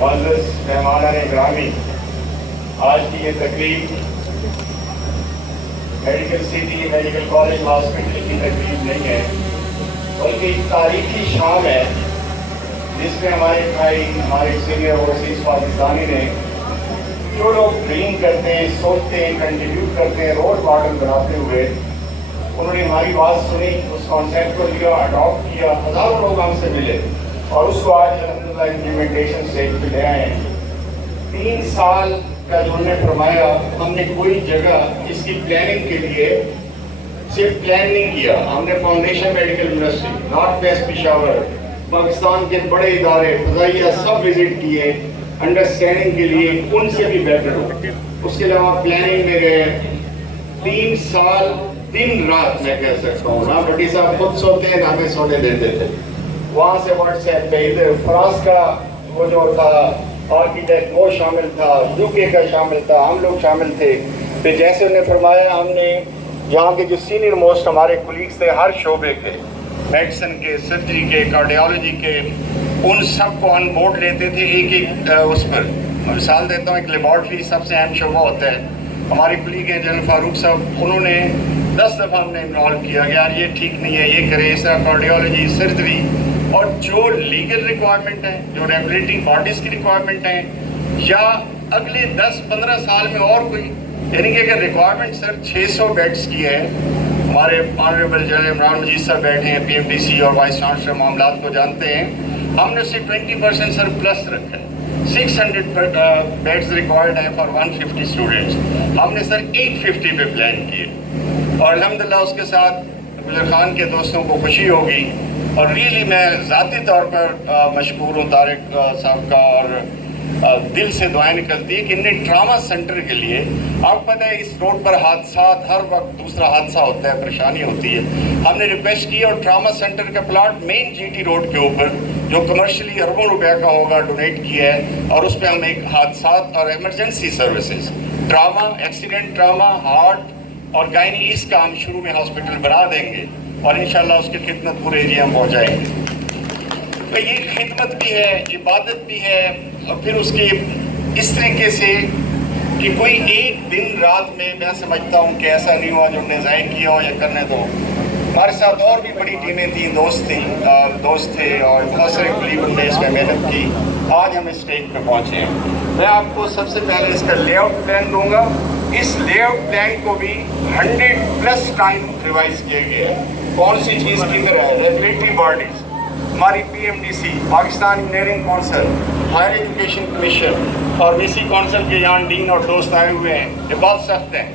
معزز مہمانان گرامی، آج کی یہ تقریب medical city medical college hospital کی تقریب نہیں ہے، بلکہ ایک تاریخی شام ہے جس میں ہمارے بھائی، ہمارے سینئر اوورسیز پاکستانی نے جو لوگ ڈریم کرتے ہیں، سوچتے ہیں، کنٹریبیوٹ کرتے ہیں رول ماڈل بناتے ہوئے، انہوں نے ہماری بات سنی، اس کانسیپٹ کو لیا، اڈاپٹ کیا، ہزاروں لوگ ہم سے ملے اور اس کو آج الحمدللہ امپلیمنٹیشن اسٹیج پہ لے آئے ہیں۔ 3 سال کا جو انہوں نے فرمایا، ہم نے کوئی جگہ اس کی پلاننگ کے لیے صرف پلان نہیں کیا، ہم نے foundation medical university, north west Peshawar, Pakistan کے بڑے ادارے، فضائیہ سب وزٹ کیے انڈرسٹینڈنگ کے لیے ان سے بھی بیٹر ہو۔ اس کے علاوہ پلاننگ میں گئے 3 سال دن رات، میں کہہ سکتا ہوں نا، بٹی صاحب خود سوتے ہیں نہ ہمیں سونے دیتے تھے، وہاں سے واٹس ایپ پہ ادھر فرانس کا وہ جو تھا آرکیٹیکٹ وہ شامل تھا، UK کا شامل تھا، ہم لوگ شامل تھے۔ پھر جیسے انہوں نے فرمایا، ہم نے یہاں کے جو سینئر موسٹ ہمارے کولیگز تھے ہر شعبے کے، میڈیسن کے، سرجری کے، کارڈیالوجی کے، ان سب کو آن بورڈ لیتے تھے ایک اس پر۔ مثال دیتا ہوں، ایک لیبارٹری سب سے اہم شعبہ ہوتا ہے، ہمارے کولیگ ہیں جنرل فاروق صاحب، انہوں نے 10 دفعہ ہم نے انرول کیا کہ یار یہ ٹھیک نہیں ہے، یہ کریں، اس طرح کارڈیالوجی، سرجری، اور جو لیگل ریکوائرمنٹ ہے، جو ریگولیٹری باڈیز کی ریکوائرمنٹ ہیں، یا اگلے 10-15 سال میں اور کوئی، یعنی کہ اگر ریکوائرمنٹ سر 600 بیڈس کی ہے، ہمارے آنریبل جنرل عمران مجید صاحب بیٹھے ہیں، PMDC اور وائس چانسلر معاملات کو جانتے ہیں، ہم نے اسے 20% سر پلس رکھا ہے۔ 600 بیڈز ریکوائرڈ ہیں فار 150 اسٹوڈنٹس، ہم نے سر 850 پہ پلان کیے، اور الحمدللہ اس کے ساتھ گجر خان کے دوستوں کو خوشی ہوگی، اور ریئلی میں ذاتی طور پر مشکور ہوں طارق صاحب کا، اور دل سے دعائیں نکلتی ہے کہ انہیں ٹراما سینٹر کے لیے، آپ پتہ ہے اس روڈ پر حادثات ہر وقت دوسرا حادثہ ہوتا ہے، پریشانی ہوتی ہے، ہم نے ریکویسٹ کی اور ٹراما سینٹر کا پلاٹ مین GT روڈ کے اوپر جو کمرشلی اربوں روپے کا ہوگا ڈونیٹ کیا ہے، اور اس پہ ہم ایک حادثات اور emergency services, trauma, accident trauma, heart اور گائنی، اس کا ہم شروع میں ہاسپٹل بنا دیں گے، اور انشاءاللہ اس کی خدمت پورے ایریا میں پہنچائیں گے۔ تو یہ خدمت بھی ہے، عبادت بھی ہے، اور پھر اس کی اس طریقے سے کہ کوئی ایک دن رات میں میں سمجھتا ہوں کہ ایسا نہیں ہوا جو ہم نے ضائع کیا ہو یا کرنے دو۔ ہمارے ساتھ اور بھی بڑی ٹیمیں تھیں، دوست تھے، اور بہت سارے کولیگوں نے اس میں محنت کی، آج ہم اس اسٹیج پہ پہنچے ہیں۔ میں آپ کو سب سے پہلے اس کا لے آؤٹ پلان دوں گا، اس لے آؤٹ پلان کو بھی 100+ ٹائم ریوائز کیا گیا ہے، کون سی چیز کدھر ہے، ریگولیٹری باڈیز، ہماری PMDC، Pakistan engineering council, higher education commission, pharmacy council کے یہاں ڈین اور دوست آئے ہوئے ہیں، یہ بہت سخت ہیں،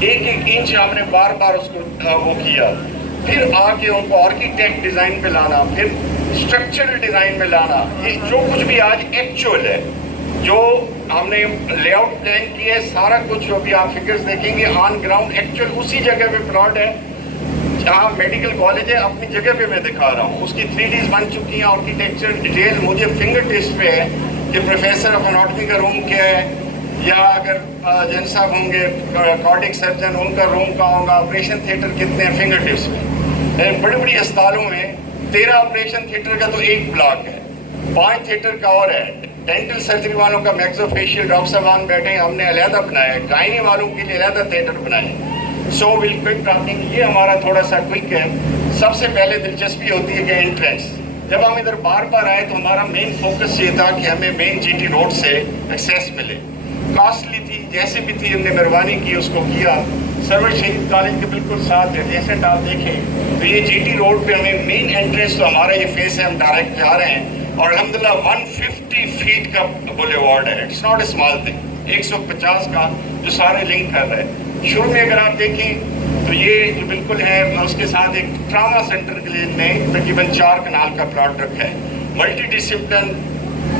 ایک انچ ہم نے بار بار اس کو وہ کیا، پھر آ کے ان کو آرکیٹیکٹ ڈیزائن پہ لانا، پھر اسٹرکچرل ڈیزائن میں لانا، یہ جو کچھ بھی آج ایکچوئل ہے، جو ہم نے لے آؤٹ پلان کیا ہے، سارا کچھ جو بھی آپ فگرز دیکھیں گے آن گراؤنڈ ایکچوئل اسی جگہ پہ پلاٹ ہے جہاں میڈیکل کالج ہے، اپنی جگہ پہ میں دکھا رہا ہوں، اس کی 3Ds بن چکی ہیں، آرکیٹیکچر ڈیٹیل مجھے فنگر ٹپس پہ ہے کہ پروفیسر آف اناٹمی کا روم کیا ہے، یا اگر جن صاحب ہوں گے کارڈک سرجن، ان کا روم کہاں ہوگا، آپریشن تھیٹر کتنے ہیں فنگر ٹپس پہ۔ بڑی بڑی اسپتالوں میں 13 آپریشن تھیٹر کا تو ایک بلاک ہے، 5 تھیٹر کا اور ہے، ڈینٹل سرجری والوں کا میکزو فیشیل ڈاکٹر صاحبان بیٹھے ہیں، ہم نے علیحدہ بنایا ہے، گائنی والوں کے لیے علیحدہ تھیٹر بنائے ہیں۔ سو ول کوئک ٹاکنگ، یہ ہمارا تھوڑا سا کوئک ہے۔ سب سے پہلے دلچسپی ہوتی ہے کہ انٹرنس، جب ہم ادھر بار بار آئے تو ہمارا مین فوکس یہ تھا کہ ہمیں مین GT روڈ سے ایکسیس ملے، کاسٹلی تھی جیسے بھی تھی، ہم نے مہربانی کی، اس کو کیا، سرور شہید کالج کے بالکل ساتھ ایڈجسنٹ آپ دیکھیں تو یہ GT روڈ پہ ہمیں مین انٹرنس تو ہمارا یہ فیس ہے، ہم ڈائریکٹ جا رہے ہیں، اور الحمدللہ 150 فیٹ کا بولے وارڈ ہے، it's not a small thing, 150 کا جو سارے لنک کر رہے ہیں۔ شروع میں اگر آپ دیکھیں تو یہ جو بالکل ہے، اس کے ساتھ ایک ٹراما سینٹر کے لیے نے تقریباً 4 کنال کا پلاٹ رکھا ہے، ملٹی ڈسپلن،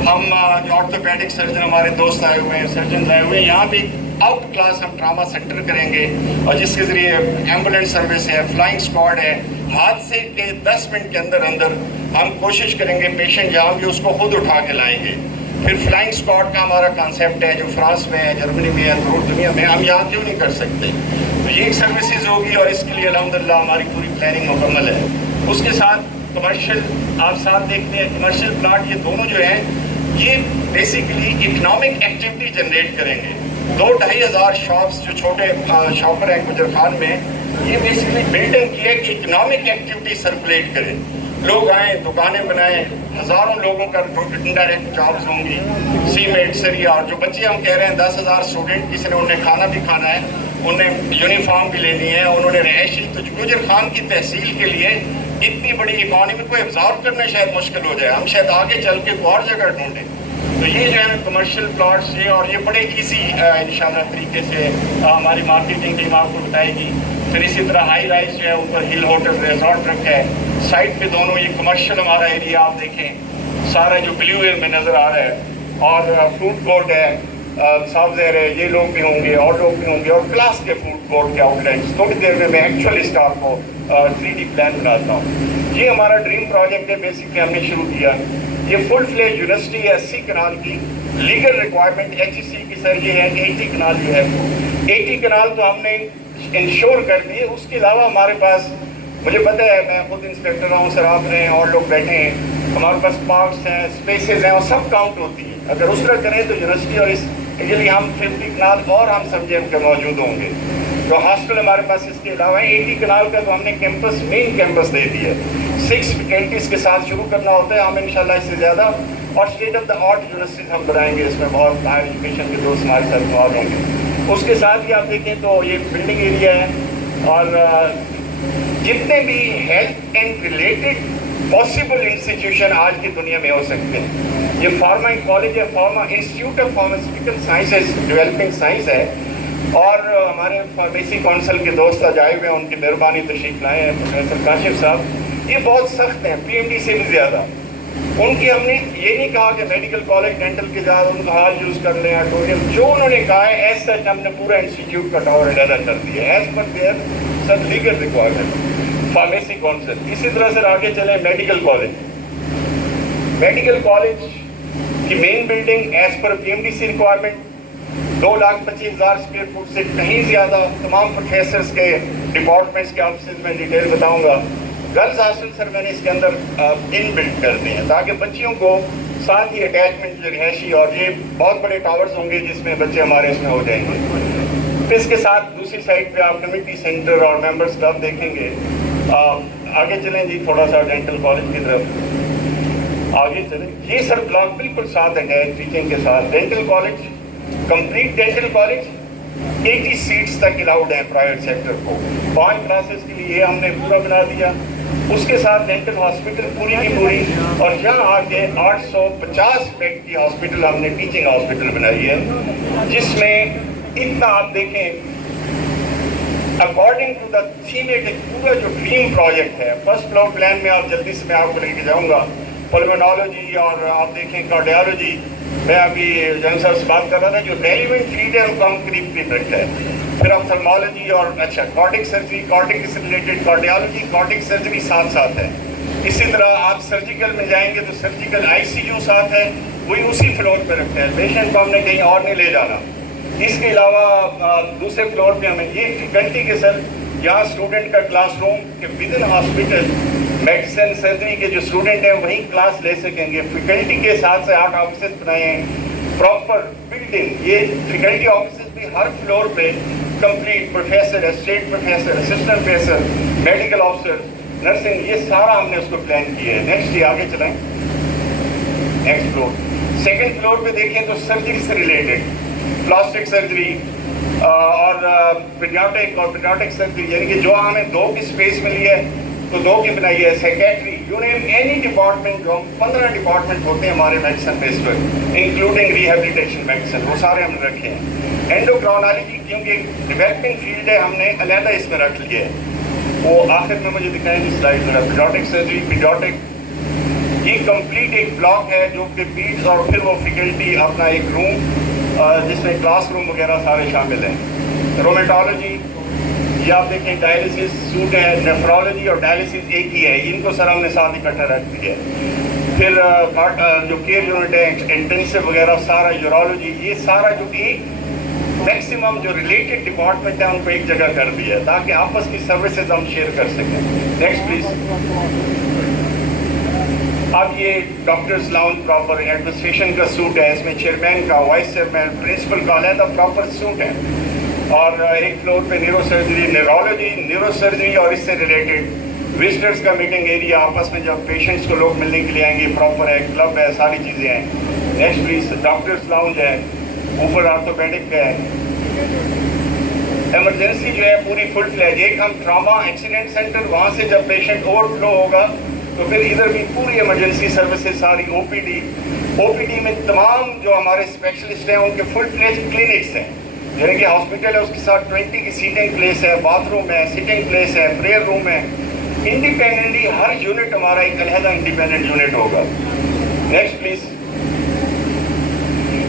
ہم جو آرتھوپیڈک سرجن ہمارے دوست آئے ہوئے ہیں، سرجنز آئے ہوئے ہیں، یہاں بھی آؤٹ کلاس ہم ٹراما سینٹر کریں گے، اور جس کے ذریعے ایمبولینس سروس ہے، فلائنگ اسکواڈ ہے، حادثے کے 10 منٹ کے اندر ہم کوشش کریں گے پیشنٹ جہاں بھی اس کو خود اٹھا کے لائیں گے۔ پھر فلائنگ اسکواڈ کا ہمارا کانسیپٹ ہے جو فرانس میں ہے، جرمنی میں ہے، دور دنیا میں، ہم یہاں کیوں نہیں کر سکتے؟ تو یہ ایک سروسز ہوگی، اور اس کے لیے الحمدللہ ہماری پوری پلاننگ مکمل ہے۔ اس کے ساتھ کمرشل آپ ساتھ دیکھتے ہیں، کمرشل پلاٹ یہ دونوں جو ہیں یہ بیسیکلی اکنامک ایکٹیویٹی جنریٹ کریں گے. 2-2,500 شاپس جو چھوٹے شاپر ہیں گجر خان میں, یہ بیسیکلی بلڈنگ کی ہے کہ اکنامک ایکٹیویٹی سرکولیٹ کرے, لوگ آئیں, دکانیں بنائیں, ہزاروں لوگوں کا انڈائریکٹ جابز ہوں گی. سیمنٹ, سریا, اور جو بچے ہم کہہ رہے ہیں 10,000 اسٹوڈنٹ, کسی نے انہیں کھانا بھی کھانا ہے, انہیں یونیفارم بھی لینی ہے, انہوں نے رہائشی, تو گجر خان کی تحصیل کے لیے اتنی بڑی اکانومی کو ابزارو کرنا شاید مشکل ہو جائے, ہم شاید آگے چل کے کوئی اور جگہ ڈھونڈیں. تو یہ جو ہے کمرشل پلاٹس یہ, اور یہ بڑے ایزی انشاءاللہ طریقے سے ہماری مارکیٹنگ ٹیم آپ کو بتائے گی. پھر اسی طرح ہائی رائز جو ہے اوپر ہل ہوٹل ریزورٹ رکھا ہے, سائڈ پہ دونوں یہ کمرشل ہمارا ایریا آپ دیکھیں سارا جو بلیو ایئر میں نظر آ رہا ہے, اور فوڈ کورٹ ہے, صاف ظاہر ہے یہ لوگ بھی ہوں گے اور لوگ بھی ہوں گے, اور کلاس کے فوڈ کورٹ کے آؤٹ لیٹس. تھوڑی دیر میں ایکچوئل اسٹاف کو 3D پلان بناتا ہوں. یہ ہمارا ڈریم پروجیکٹ ہے, بیسکلی ہم نے شروع کیا. یہ فل فلیج یونیورسٹی ہے 80 کنال کی. لیگل ریکوائرمنٹ HEC کی سر یہ ہے کہ 80 کنال جو ہے 80 کنال تو ہم نے انشور کر دیے. اس کے علاوہ ہمارے پاس, مجھے پتہ ہے, میں خود انسپیکٹر ہوں, سر آپ رہے ہیں اور لوگ بیٹھے ہیں, ہمارے پاس پارکس ہیں, اسپیسیز ہیں, اور سب کاؤنٹ ہوتی ہیں. اگر اس طرح کریں تو یونیورسٹی اور اس کے لیے ہم 50 کنال اور ہم سمجھیں کہ موجود ہوں گے. تو ہاسٹل ہمارے پاس اس کے علاوہ 80 کنال کا تو ہم نے کیمپس, مین کیمپس دے دیا ہے. 6 فیکلٹیز کے ساتھ شروع کرنا ہوتا ہے. ہم انشاءاللہ اس سے زیادہ اور state of the art universities ہم بنائیں گے. اس میں بہت ہائر ایجوکیشن کے دوست ہمارے ساتھ موجود ہوں گے. اس کے ساتھ ہی آپ دیکھیں تو یہ بلڈنگ ایریا ہے, اور جتنے بھی health and related possible institution آج کی دنیا میں ہو سکتے ہیں. یہ فارما کالج ہے, pharma institute of pharmaceutical sciences developing science ہے, اور ہمارے فارمیسی کونسل کے دوست عجائب ہیں, ان کی مہربانی تشریف لائے ہیں پروفیسر کاشف صاحب. یہ بہت سخت ہیں, PMD سے بھی زیادہ. ان کی ہم نے یہ نہیں کہا کہ میڈیکل کالج ڈینٹل کے ساتھ ان کا ہال یوز کر لیں, آڈیٹوریم, جو انہوں نے کہا ہے ایز سچ ہم نے پورا انسٹیٹیوٹ کا ٹاور علیحدہ کر دیا ہے ایز پر دیئر سب لیگل ریکوائرمنٹ. Pharmacy council. اسی طرح سے آگے چلیں میڈیکل کالج. میڈیکل کالج کی مین بلڈنگ ایز پر PMD سی ریکوائرمنٹ 2,25,000 اسکوائر فٹ سے کہیں زیادہ. تمام پروفیسرز کے ڈپارٹمنٹس کے آفسز میں ڈیٹیل بتاؤں گا. گرلز ہاسٹل سر میں نے اس کے اندر ان بلڈ کر دیں ہیں تاکہ بچیوں کو ساتھ ہی اٹیچمنٹ رہائشی, اور یہ بہت بڑے ٹاورز ہوں گے جس میں بچے ہمارے اس میں ہو جائیں گے. پھر اس کے ساتھ دوسری سائڈ پہ آپ کمیونٹی سینٹر اور ممبرس کلب دیکھیں گے. آگے چلیں جی تھوڑا سا ڈینٹل کالج کی طرف آگے چلیں. یہ سر بلاک بالکل ساتھ اٹیچ ٹیچنگ کے ساتھ. Dental college, complete dental college, 80 seats تک الاؤڈ ہیں پرائیویٹ سیکٹر کو. 5 کلاسز کے لیے یہ ہم نے پورا بنا دیا. اس کے ساتھ ڈینٹل ہاسپٹل پوری کی پوری, اور یہاں آگے 850 بیڈ کی ہاسپٹل ہم نے ٹیچنگ ہاسپٹل بنائی ہے, جس میں اتنا آپ دیکھیں اکارڈنگ ٹو دا تھیمیٹک پورا جو ڈریم پروجیکٹ ہے. فرسٹ فلور پلان میں آپ جلدی سے میں آپ کو لے کے جاؤں گا. پلمونالوجی اور آپ دیکھیں کارڈیالوجی, میں ابھی جن صاحب سے بات کر رہا تھا, جو ریلیونٹ فیلڈ ہے ان کو ہم قریب رکھا ہے. پھر آپتھلمالوجی اور اچھا کارڈک سرجری, کارڈک سے ریلیٹڈ کارڈیالوجی, کارڈک سرجری ساتھ ساتھ ہے. اسی طرح آپ سرجیکل میں جائیں گے تو سرجیکل ICU ساتھ ہے, وہی اسی فلور پہ رکھا ہے. پیشنٹ کو ہم نے کہیں اور نہیں لے جانا. اس کے علاوہ دوسرے فلور پہ ہمیں یہ فیکلٹی کے سر یہاں اسٹوڈنٹ کا کلاس روم کہ with in hospital medicine surgery کے جو اسٹوڈنٹ ہیں وہیں کلاس لے سکیں گے. فیکلٹی کے ساتھ سے 8 آفیسز بنائے ہیں, پراپر بلڈنگ. یہ فیکلٹی آفیسز بھی ہر فلور پہ complete, professor, state professor, assistant professor, medical officer, nursing, یہ سارا ہم نے اس کو پلان کیا ہے. نیکسٹ جی آگے چلائیں. نیکسٹ فلور, سیکنڈ فلور پہ دیکھیں تو سرجری سے ریلیٹڈ پلاسٹک سرجری اور پیڈیاٹک اور پیڈیاٹک سرجری, یعنی کہ جو ہمیں 2 کی اسپیس ملی ہے تو 2 کی بنائی ہے. Secretary, you name any department, جو 15 ڈپارٹمنٹ ہوتے ہیں ہمارے میڈیسن بیس پر, انکلوڈنگ ریہیبلیٹیشن میڈیسن, وہ سارے ہم نے رکھے ہیں. اینڈوکرونالوجی کیونکہ ڈیولپنگ فیلڈ ہے, ہم نے علیحدہ اس میں رکھ لیے ہے. وہ آخر میں مجھے دکھائیں گے سلائڈ میں. پیڈیاٹک سرجری, پیڈیاٹک یہ کمپلیٹ ایک بلاک ہے جو کہ پیڈز, اور پھر وہ فیکلٹی اپنا ایک روم جس میں کلاس روم وغیرہ سارے شامل ہیں. رومیٹالوجی, یہ آپ دیکھیں ڈائلسس سوٹ ہے. نیفرالوجی اور ڈائلسس ایک ہی ہے, ان کو سر ہم نے ساتھ اکٹھا رکھ دیا ہے. پھر جو کیئر یونٹ ہے, انٹینسو وغیرہ سارا, یورولوجی, یہ سارا جو ایک میکسیمم جو ریلیٹڈ ڈپارٹمنٹ ہے ان کو ایک جگہ کر دیا ہے تاکہ آپس کی سروسز ہم شیئر کر سکیں. Next please. اب یہ ڈاکٹرز لاؤنج پراپر ایڈمنسٹریشن کا سوٹ ہے، اس میں چیئرمین کا، وائس چیئرمین، پرنسپل کا علیحدہ پراپر سوٹ ہے، اور ایک فلور پہ neuro surgery, neurology, neuro surgery اور اس سے ریلیٹڈ وزٹرز کا میٹنگ ایریا، آپس میں جب پیشنٹس کو لوگ ملنے کے لیے آئیں گے پراپر ہے، کلب ہے، ساری چیزیں ہیں. Next please. ڈاکٹرز لاؤنج ہے، اوپر آرتھوپیڈک کا ہے. ایمرجنسی جو ہے پوری فل فلیج. ایک ہم ٹراما ایکسیڈنٹ سینٹر، وہاں سے جب پیشنٹ اوور فلو ہوگا تو پھر ادھر بھی پوری ایمرجنسی سروسز ساری. او پی ڈی میں تمام جو ہمارے اسپیشلسٹ ہیں ان کے فل فلیج کلینکس ہیں، یعنی کہ ہاسپٹل ہے اس کے ساتھ 20 کی سیٹنگ پلیس ہے، باتھ روم ہے، سٹنگ پلیس ہے، پریئر روم ہے. انڈیپینڈنٹلی ہر یونٹ ہمارا ایک علیحدہ انڈیپینڈنٹ یونٹ ہوگا. Next please.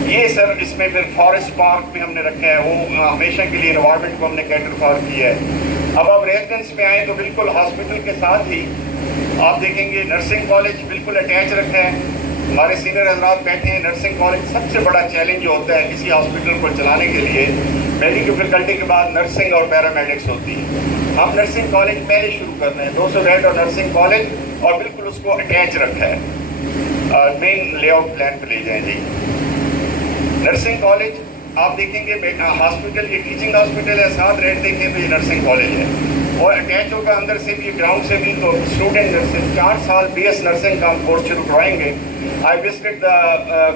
یہ سر اس میں پھر فارسٹ پارک بھی ہم نے رکھا ہے، وہ ہمیشہ کے لیے انوائرمنٹ کو ہم نے کیٹر فار کیا ہے. اب آپ ریزیڈنس میں آئیں تو بالکل ہاسپٹل کے ساتھ ہی آپ دیکھیں گے نرسنگ کالج بالکل اٹیچ رکھا ہے. ہمارے سینئر حضرات بیٹھے ہیں. نرسنگ کالج سب سے بڑا چیلنج جو ہوتا ہے کسی ہاسپٹل کو چلانے کے لیے، میڈیکل فیکلٹی کے بعد نرسنگ اور پیرامیڈکس ہوتی ہے. ہم نرسنگ کالج پہلے شروع کر رہے ہیں، 200 بیڈ اور نرسنگ کالج، اور بالکل اس کو اٹیچ رکھا ہے. مین لے آؤٹ پلان پہ لے جائیں جی. نرسنگ کالج آپ دیکھیں گے ہاسپٹل، یہ ٹیچنگ ہاسپٹل ہے، ساتھ ریٹ دیکھیں تو یہ نرسنگ کالج ہے، اور اٹیچ ہوگا اندر سے بھی، گراؤنڈ سے بھی. تو اسٹوڈنٹ نرسز 4 سال BS نرسنگ کا ہم کورس شروع کروائیں گے. I visited the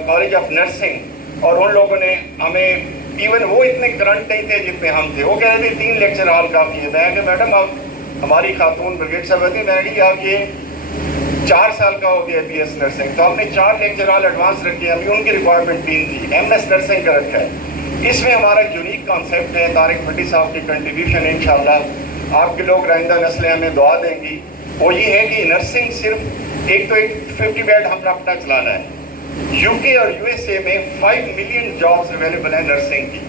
college of nursing, اور ان لوگوں نے ہمیں، ایون وہ اتنے کرنٹ نہیں تھے جتنے ہم تھے، وہ کہہ رہے تھے 3 لیکچر ہال کافی ہے. میں کہ میڈم آپ ہماری خاتون بریگیڈ صاحب ہوتی میڈی آپ یہ 4 سال کا ہو گیا BS نرسنگ، تو ہم نے 4 لیکچر ہال ایڈوانس رکھے. ابھی ان کی ریکوائرمنٹ 3 تھی. MS نرسنگ کا رکھا ہے. اس میں ہمارا یونیک کانسیپٹ ہے. طارق بھٹی صاحب کی کنٹریبیوشن ہے انشاءاللہ. آپ کے لوگ رائندہ نسلیں ہمیں دعا دیں گی. وہ یہ ہے کہ نرسنگ صرف ایک 50 بیڈ ہم نے اپنا چلانا ہے. UK اور USA میں 5 ملین جابس اویلیبل ہیں نرسنگ کی.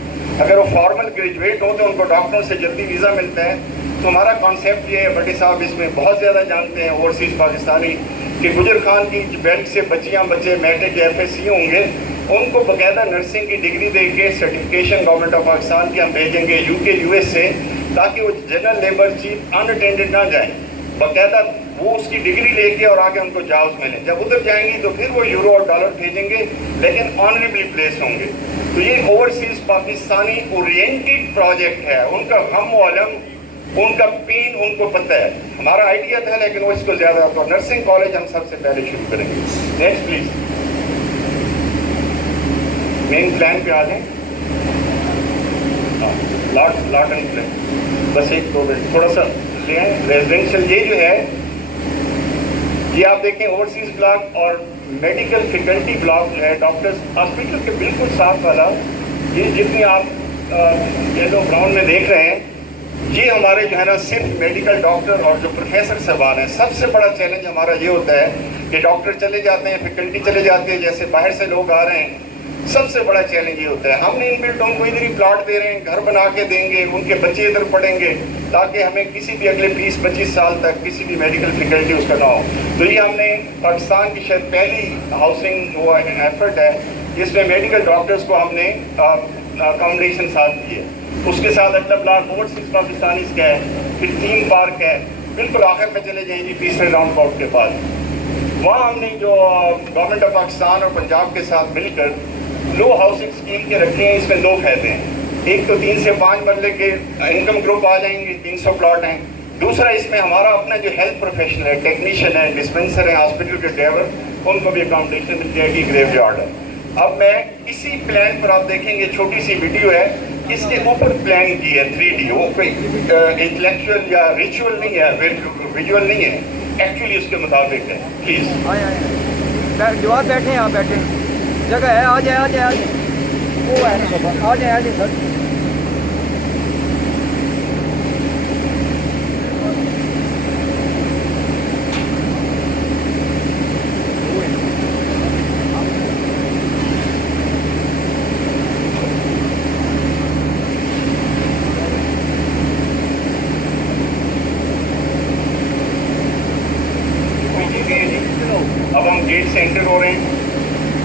اگر وہ فارمل گریجویٹ ہوں تو ان کو ڈاکٹروں سے جلدی ویزا ملتا ہے. تو ہمارا کانسیپٹ یہ ہے، بھٹی صاحب اس میں بہت زیادہ جانتے ہیں اوورسیز پاکستانی، کہ گجر خان کی بیلٹ سے بچیاں بچے میٹرک یا FSC ہوں گے، ان کو باقاعدہ نرسنگ کی ڈگری دے کے سرٹیفکیشن گورنمنٹ آف پاکستان کی ہم بھیجیں گے UK US سے، تاکہ وہ جنرل لیبر چیف ان اٹینڈڈ نہ جائیں. باقاعدہ وہ اس کی ڈگری لے کے اور آگے ان کو جابس ملیں. جب ادھر جائیں گی تو پھر وہ یورو اور ڈالر بھیجیں گے، لیکن آنریبلی پلیس ہوں گے. تو یہ اوورسیز پاکستانی اورینٹڈ پروجیکٹ ہے. ان کا غم و علم، ان کا پین ان کو پتہ ہے. ہمارا آئیڈیا تھا لیکن وہ اس کو زیادہ. تو نرسنگ کالج ہم سب سے پہلے شروع کریں گے. Next please. مین پلان پہ آ جائیں. لاٹ اینڈ پلان بس ایک 2 منٹ تھوڑا سا لے آئیں. ریزیڈینشل یہ جو ہے، یہ آپ دیکھیں اوورسیز بلاک اور میڈیکل فیکلٹی بلاک جو ہے ڈاکٹرز ہاسپٹل کے بالکل ساتھ والا، یہ جتنی آپ یلو براؤن میں دیکھ رہے ہیں، یہ ہمارے جو ہے نا صرف میڈیکل ڈاکٹر اور جو پروفیسر صاحبان ہیں. سب سے بڑا چیلنج ہمارا یہ ہوتا ہے کہ ڈاکٹر چلے جاتے ہیں، فیکلٹی چلے جاتے ہیں، جیسے باہر سے لوگ آ رہے ہیں. سب سے بڑا چیلنج یہ ہوتا ہے. ہم نے ان بلڈ ان کو ادھر ہی پلاٹ دے رہے ہیں، گھر بنا کے دیں گے، ان کے بچے ادھر پڑھیں گے، تاکہ ہمیں کسی بھی اگلے 20-25 سال تک کسی بھی میڈیکل فیکلٹی اس کا نہ ہو. تو یہ ہم نے پاکستان کی شاید پہلی ہاؤسنگ وہ ایفرٹ ہے جس میں میڈیکل ڈاکٹرز کو ہم نے اکاموڈیشن ساتھ دی ہے. اس کے ساتھ اگلا بلاک اوورسیز پاکستانیز کا ہے، پھر تھیم پارک ہے. بالکل آخر میں چلے جائیں جی تیسرے راؤنڈ باؤٹ کے بعد. وہاں ہم نے جو گورنمنٹ آف پاکستان اور پنجاب کے ساتھ مل کر لو ہاؤسنگ اسکیم کے رکھے ہیں. اس میں 2 فائدے ہیں. ایک تو 3 سے 5 مرلے کے انکم گروپ آ جائیں گے، 300 پلاٹ ہیں. دوسرا اس میں ہمارا اپنا جو ہیلتھ پروفیشنل ہے، ٹیکنیشین ہے، ڈسپینسر ہیں، ہاسپٹل کے ڈرائیور، ان کو بھی اکاموڈیشن مل جائے گی. گریو یارڈ ہے. اب میں اسی پلان پر آپ دیکھیں گے چھوٹی سی ویڈیو ہے، اس کے اوپر پلان کی ہے 3D. وہ کوئی انٹلیکچوئل یا ریچول نہیں ہے، ویژول نہیں ہے، ایکچولی اس کے مطابق ہے. پلیز جو آپ بیٹھے ہیں، آپ بیٹھے جگہ ہے، آ جائیں آ جائیں آ جائیں. وہ ہے نا بابا، آ جائیں سر. اب ہم گیٹ سے انٹر ہو رہے ہیں.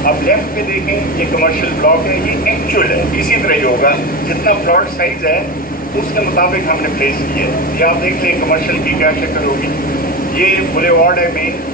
اب لیفٹ پہ دیکھیں، یہ کمرشل بلاک ہے. یہ ایکچوئل ہے، اسی طرح ہی ہوگا. جتنا پلاٹ سائز ہے اس کے مطابق ہم نے پلیس کی ہے. یہ آپ دیکھ لیں کمرشل کی کیا شکل ہوگی. یہ بولے وارڈ ہے مین.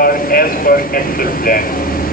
are as per actual plan.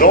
2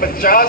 50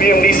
PMDC